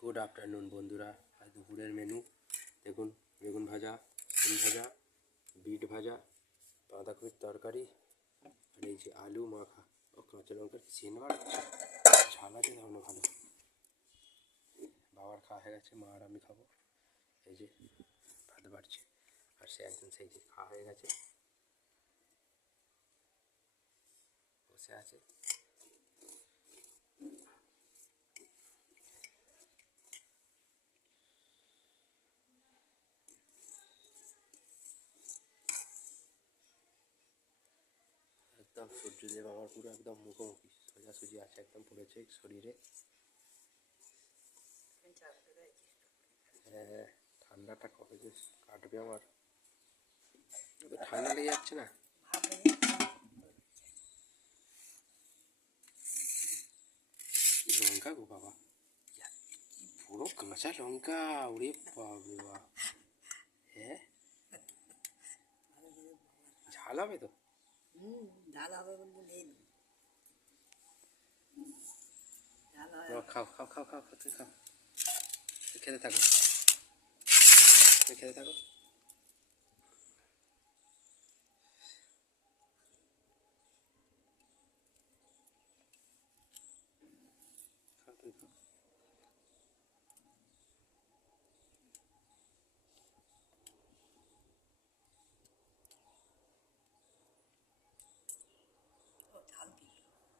Good afternoon বন্ধুরা। আজ দুপুরের মেনু দেখুন, বেগুন ভাজা, ডিম ভাজা, বিট ভাজা, বাঁধাকপির তরকারি, আর এই যে আলু মাখা ও কাঁচা লঙ্কার চেন বাড়ছে, ঝাল আছে তাহলে ভালো। বাবার খাওয়া হয়ে গেছে, মা আর আমি খাবো। এই যে ভাত বাড়ছে, আর সে একজন সেই যে খাওয়া হয়ে গেছে, বসে আছে। একদম সূর্যদেব আমার পুরো একদম মুখোমুখি, সোজাসুজি আছে, একদম পড়েছে শরীরে। হ্যাঁ, ঠান্ডাটা কবে যে কাটবে আমার, ঠান্ডা লেগে যাচ্ছে না। লঙ্কা গো বাবা, পুরো কাঁচা লঙ্কা, ওরে বাবা বাবা। হ্যাঁ, ঝাল হবে তো? ঝাল হবে বলতে নেই। খাও খাও খাও খাও, তুই খাও, খেতে থাকো, খেতে থাকো। খাও তুই খাও।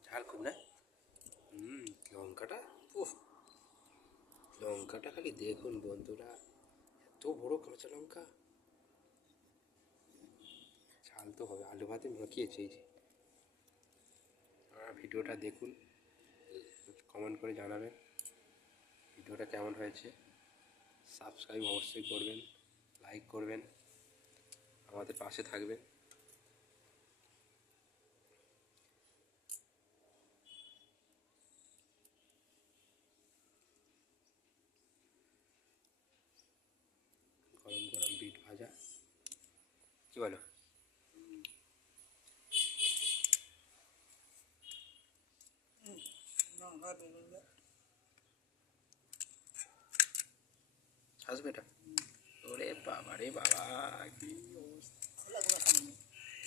ঝাল খুব না? লঙ্কাটা, উফ, লঙ্কাটা খালি দেখুন বন্ধুরা, এত বড় কাঁচা লঙ্কা। ঝাল তো হবে, আলু ভাতে মাখিয়েছে। এই যে ভিডিওটা দেখুন, কমেন্ট করে জানাবেন ভিডিওটা কেমন হয়েছে। সাবস্ক্রাইব অবশ্যই করবেন, লাইক করবেন, আমাদের পাশে থাকবেন। গরম গরম বিট ভাজা, কি বলো? আসবে এটা? ওরে বাবা রে বাবা, কি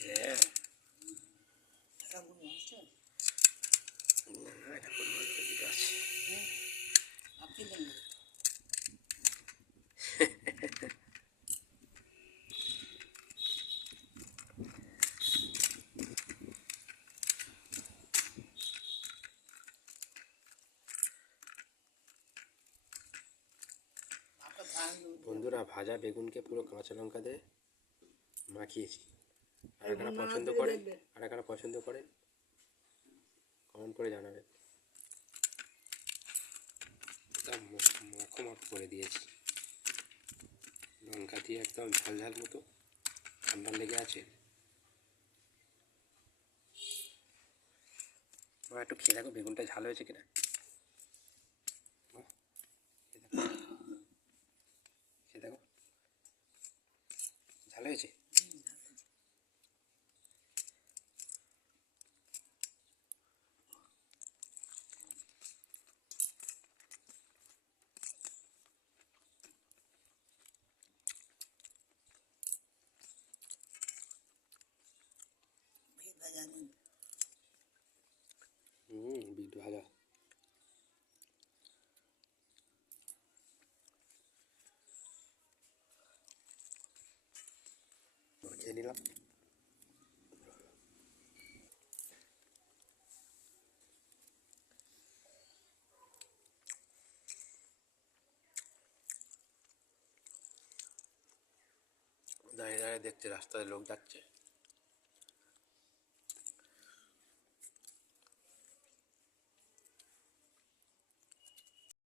হ্যাঁ, এটা কোন মাছটা দিতে আছে? বন্ধুরা, ভাজা বেগুনকে পুরো কাঁচা লঙ্কা দিয়ে মাখিয়েছি। আর এখানে পছন্দ করেন, আর এখানে পছন্দ করেন, কমেন্ট করে জানাবেন। মাখো মাখো করে দিয়েছি লঙ্কা দিয়ে, একদম ঝাল ঝাল মতো। ঠান্ডা লেগে আছে, একটু খেয়ে দেখো বেগুনটা ঝাল হয়েছে কিনা। খেয়ে দেখো, ঝাল হয়েছে। বিট ভাজা, খেয়ে নিলাম। দাঁড়িয়ে দাঁড়িয়ে দেখছে, রাস্তায় লোক যাচ্ছে।